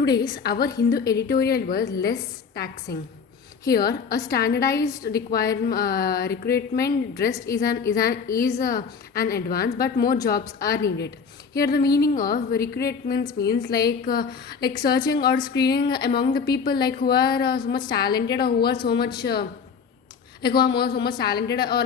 Today's our Hindu editorial was less taxing. Here, a standardized recruitment dressed is an advance, but more jobs are needed. Here, the meaning of recruitment means like searching or screening among the people like who are so much talented or who are so much. Like who are more so much talented or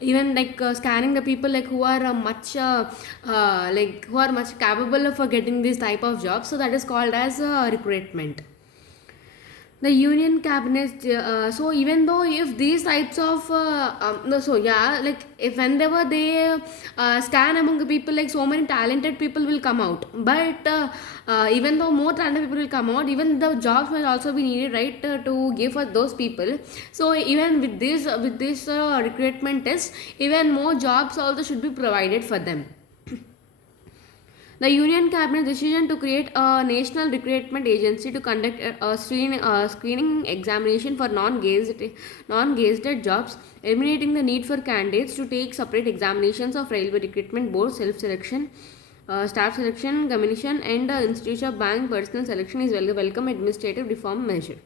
even scanning the people like who are much like who are much capable of getting this type of job, so that is called as recruitment. The union cabinet, so even though if these types of no, so yeah, like if whenever they scan among the people, like so many talented people will come out, but even though more talented people will come out, even the jobs will also be needed, right, to give for those people. So even with this recruitment test, even more jobs also should be provided for them. The Union Cabinet decision to create a national recruitment agency to conduct a screening examination for non-gazetted jobs, eliminating the need for candidates to take separate examinations of railway recruitment board, self-selection, staff selection, commission, and institution of bank personal selection is welcome administrative reform measure.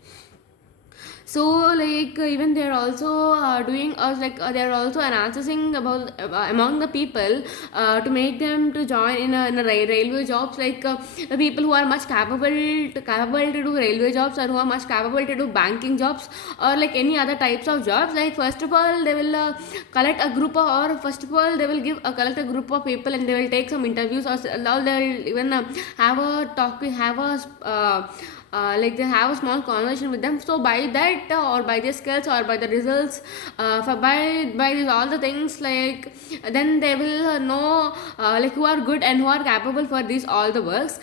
So even they are also doing they are also analyzing about among the people to make them to join in a railway jobs, the people who are much capable to do railway jobs or who are much capable to do banking jobs or like any other types of jobs. Like first of all they will collect a group of, or first of all they will collect a group of people and they will take some interviews, or they will even have a talk, have a like they have a small conversation with them. So by that or by their skills or by the results, for by these all the things, like then they will know like who are good and who are capable for these all the works.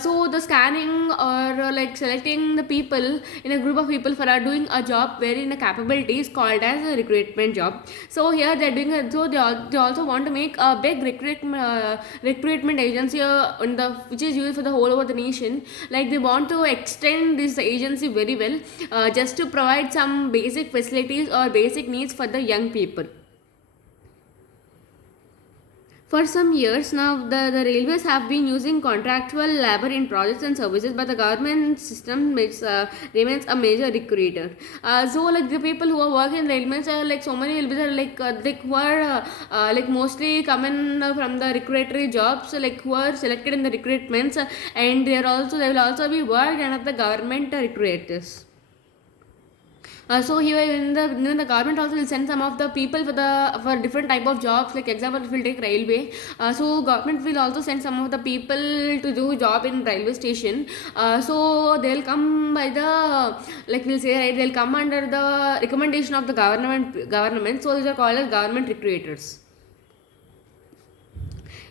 So the scanning or like selecting the people in a group of people for doing a job wherein a capability is called as a recruitment job. So here they're doing it, so they also want to make a big recruitment agency in the which is used for the whole over the nation. Like they want to extend this agency very well, just to provide some basic facilities or basic needs for the young people. For some years now, the railways have been using contractual labor in projects and services, but the government system remains a major recruiter. So, like the people who are working in railways, like so many will be there, like who are like mostly coming from the recruitory jobs, like who are selected in the recruitments, and they will also be worked under the government recruiters. So here in the government also will send some of the people for different type of jobs. Like example, if we'll take railway, so government will also send some of the people to do job in railway station. So they'll come by the, like we'll say, right, they'll come under the recommendation of the government. So these are called as government recruiters.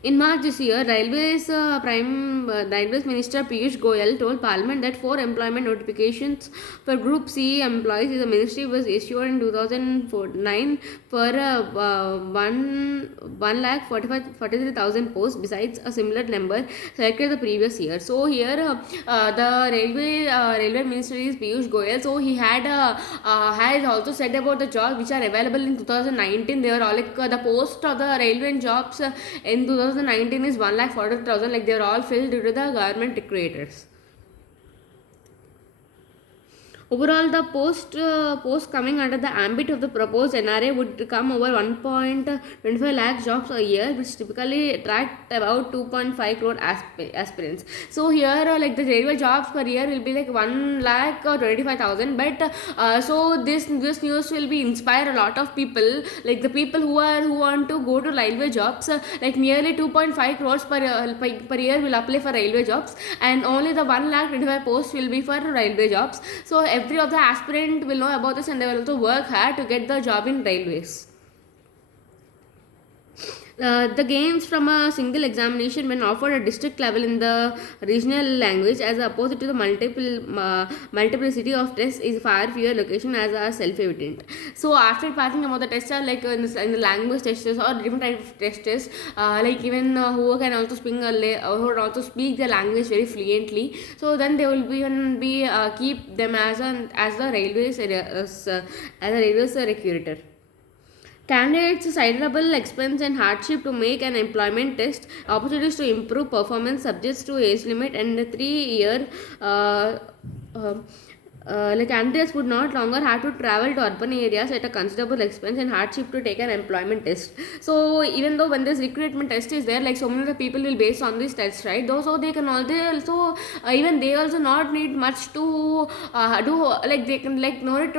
In March this year, Railways Minister Piyush Goyal told Parliament that four employment notifications for Group C employees in the ministry was issued in 2009 for 1 lakh 43,000 posts, besides a similar number selected the previous year. So here the railway minister is Piyush Goyal. So he has also said about the jobs which are available in 2019. They were all like the post of the railway jobs in 2019 is 1,40,000, like they are all filled due to the government recruiters. Overall, the post coming under the ambit of the proposed NRA would come over 1.25 lakh jobs a year, which typically attract about 2.5 crore aspirants. So here, like the railway jobs per year will be like 1 lakh or 25,000. But so this news will be inspire a lot of people, like the people who want to go to railway jobs. Like nearly 2.5 crores per year will apply for railway jobs, and only the 1 lakh 25 posts will be for railway jobs. So every of the aspirant will know about this and they will also work hard to get the job in railways. The gains from a single examination when offered at district level in the regional language as opposed to the multiplicity of tests is far fewer location as are self-evident. So after passing about the tests are like in the language tests or different type of tests, like even who can also speak the language very fluently. So then they will be keep them as the railways as a railways recruiter. Candidates cited expense and hardship to make an employment test, opportunities to improve performance subjects to age limit, and a 3 year uh, uh, like candidates would not longer have to travel to urban areas at a considerable expense and hardship to take an employment test. So even though when this recruitment test is there, like so many of the people will base on this test, right? Those so they can all they also even they also not need much to do, like they can like no need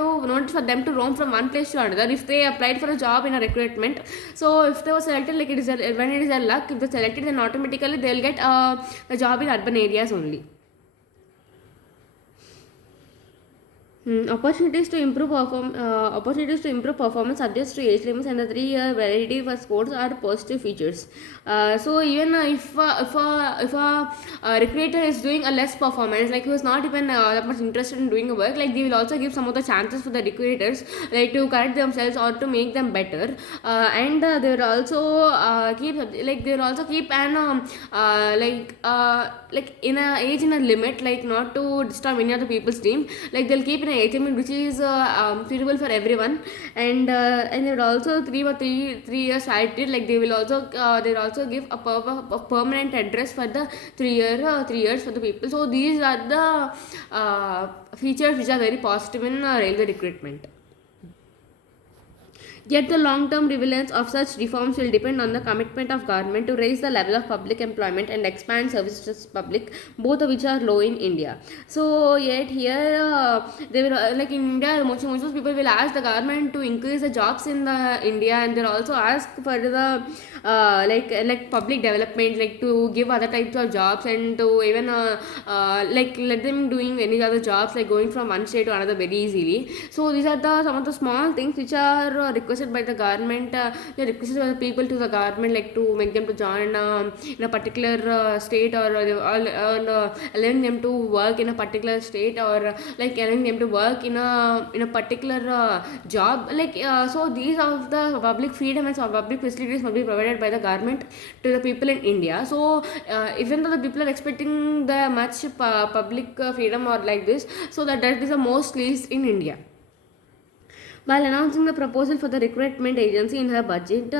for them to roam from one place to another if they applied for a job in a recruitment. So if they were selected, like it is when it is a luck, if they selected, then automatically they'll get a job in urban areas only. Opportunities to improve performance subjects to age limits and the 3 year validity for sports are positive features. So even if a recruiter is doing a less performance, like who is not even that much interested in doing a work, like they will also give some of the chances for the recruiters, like to correct themselves or to make them better. And they will also keep an like in a age in a limit, like not to disturb any other people's dream, like they'll keep in an age limit which is suitable for everyone. And they would also 3 years validity, like they'll also give a permanent address for the 3 years for the people. So these are the features which are very positive in railway recruitment. Yet the long-term relevance of such reforms will depend on the commitment of government to raise the level of public employment and expand services to public, both of which are low in India. So yet here they will like in India, most of people will ask the government to increase the jobs in the India, and they'll also ask for the like public development, like to give other types of jobs and to even like let them doing any other jobs, like going from one state to another very easily. So these are the some of the small things which are requested by the government. They requested by the people to the government, like to make them to join in a particular state, or allowing them to work in a particular state, or like allowing them to work in a particular job, like so these are the public freedom and some public facilities must be provided by the government to the people in India. So even though the people are expecting the much public freedom or like this, so that is the most least in India. While announcing the proposal for the recruitment agency in her budget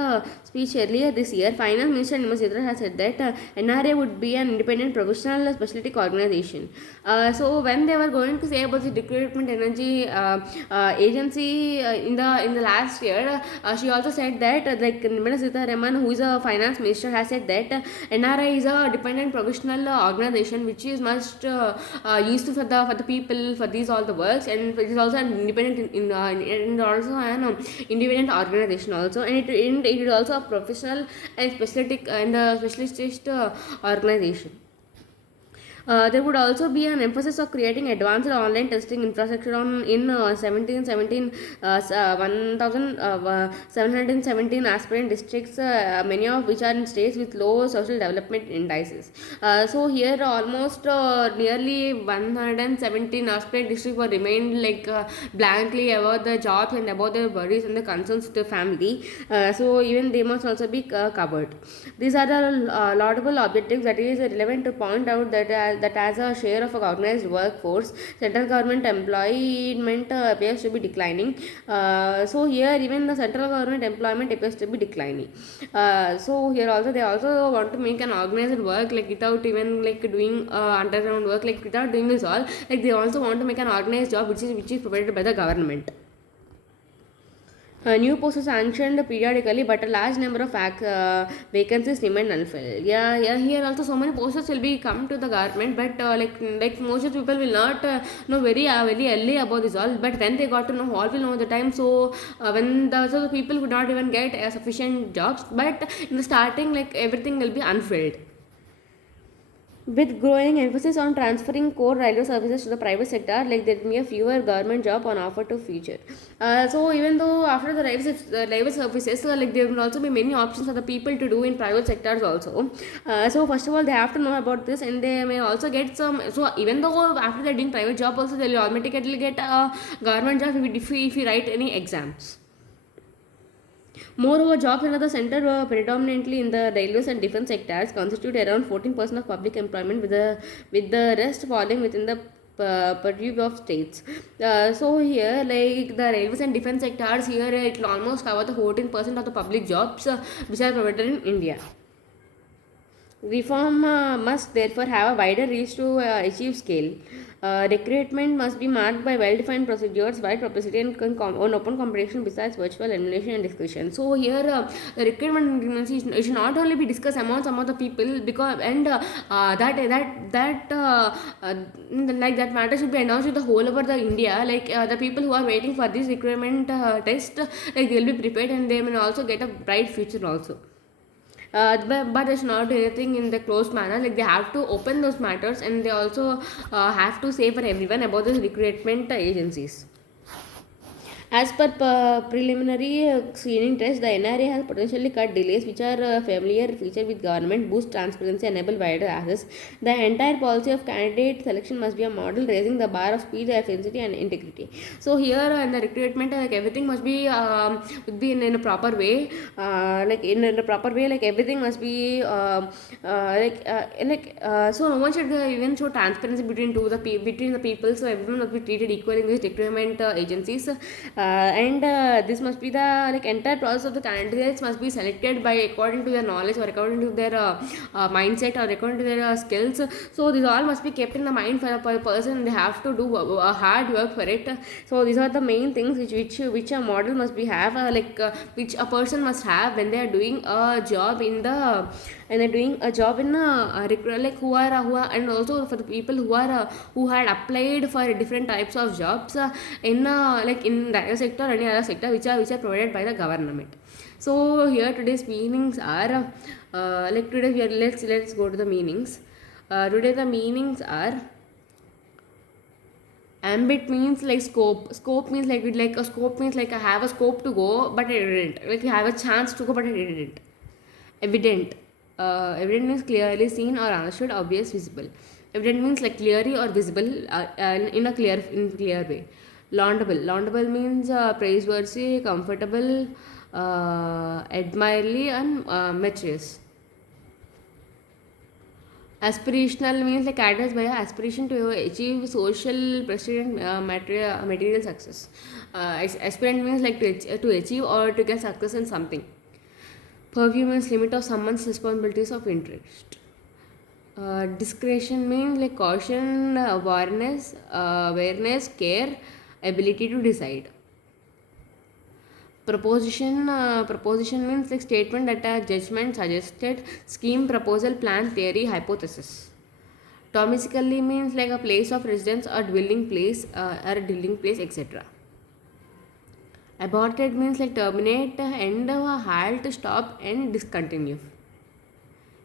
speech earlier this year, Finance Minister Nirmala Sitharaman has said that NRA would be an independent professional specialty organization. So when they were going to say about the recruitment energy agency in the last year, she also said that like Nirmala Sitharaman, who is a finance minister, has said that NRI is a dependent professional organization which is must used for the people for these all the works, and it is also an independent and also an independent organization also, and it is also a professional and specialist organization. There would also be an emphasis of creating advanced online testing infrastructure in 1717 aspirant districts, many of which are in states with low social development indices. So here almost nearly 117 aspirant districts were remained like blankly about the jobs and about their worries and the concerns of the family. So even they must also be covered. These are the laudable objectives that is relevant to point out that as a share of a organized workforce, central government employment appears to be declining. So here even the central government employment appears to be declining. So here also they also want to make an organized work, like without even like doing underground work, like without doing this all, like they also want to make an organized job which is provided by the government. New posts are sanctioned periodically, but a large number of vacancies remain unfilled. Yeah. Here also so many posters will be come to the government, but like most of the people will not know very early about this all. But then they got to know, all will know the time. So the people would not even get sufficient jobs. But in the starting, like everything will be unfilled. With growing emphasis on transferring core railway services to the private sector, like there will be a fewer government job on offer to future. So even though after the railway services, like there will also be many options for the people to do in private sectors also. So first of all, they have to know about this, and they may also get some. So even though after they're doing private job also, they will automatically get a government job if you write any exams. Moreover, jobs under the center were predominantly in the railways and defense sectors, constitute around 14% of public employment, with the rest falling within the purview of states. So here, like the railways and defense sectors, here it will almost cover the 14% of the public jobs which are provided in India. Reform must therefore have a wider reach to achieve scale. Recruitment must be marked by well-defined procedures, wide publicity, and on open competition besides virtual elimination and discussion. So here, the recruitment frequency it should not only be discussed among some of the people because and like that matter should be announced to the whole over the India. Like the people who are waiting for this recruitment test, like they will be prepared and they will also get a bright future also. But it's not anything in the closed manner, like they have to open those matters and they also have to say for everyone about the recruitment agencies. As per preliminary screening test, the NRA has potentially cut delays, which are a familiar feature with government, boost transparency, enable wider access. The entire policy of candidate selection must be a model, raising the bar of speed, efficiency, and integrity. So here in the recruitment, like everything must be would be in a proper way, like in a proper way, like everything must be so no one should even show transparency between the people, so everyone must be treated equally in these recruitment agencies. And this must be the like entire process of the candidates must be selected by according to their knowledge or according to their mindset or according to their skills. So these all must be kept in the mind for a person. They have to do hard work for it. So these are the main things which a model must be have which a person must have when they are doing a job in the and they're doing a job in like who are and also for the people who had applied for different types of jobs in like in railway sector or any other sector which are provided by the government. So here today's meanings are like today we are let's go to the meanings. Today the meanings are ambit means like scope means like a scope means like I have a scope to go but I didn't, like you have a chance to go but I didn't. Evident, evident means clearly seen or understood, obvious, visible. Evident means like clearly or visible in a clear way. Laudable means praiseworthy, comfortable, admirably, and materious. Aspirational means like characterized by an aspiration to achieve social prestige and material success. Aspirant means like to achieve or to get success in something. Purview means limit of someone's responsibilities of interest. Discretion means like caution, awareness, care, ability to decide. Proposition means like statement that a judgment, suggested, scheme, proposal, plan, theory, hypothesis. Domestically means like a place of residence or dwelling place, etc. Aborted means like terminate, end, halt, stop, and discontinue.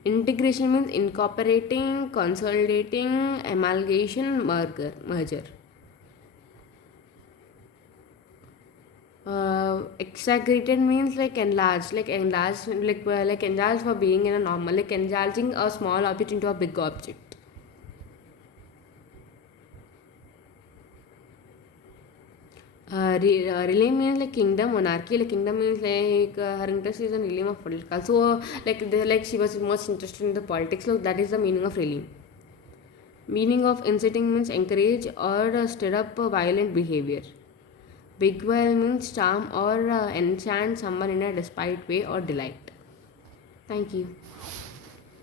Integration means incorporating, consolidating, amalgamation, merger. Exaggerated means like enlarged, like enlarged for being in a normal, like enlarging a small object into a big object. Realm means like kingdom, monarchy. Like kingdom means like her interest is in realm of political. So like she was most interested in the politics. So that is the meaning of realm. Meaning of inciting means encourage or stir up violent behavior. Beguile means charm or enchant someone in a despite way or delight. Thank you.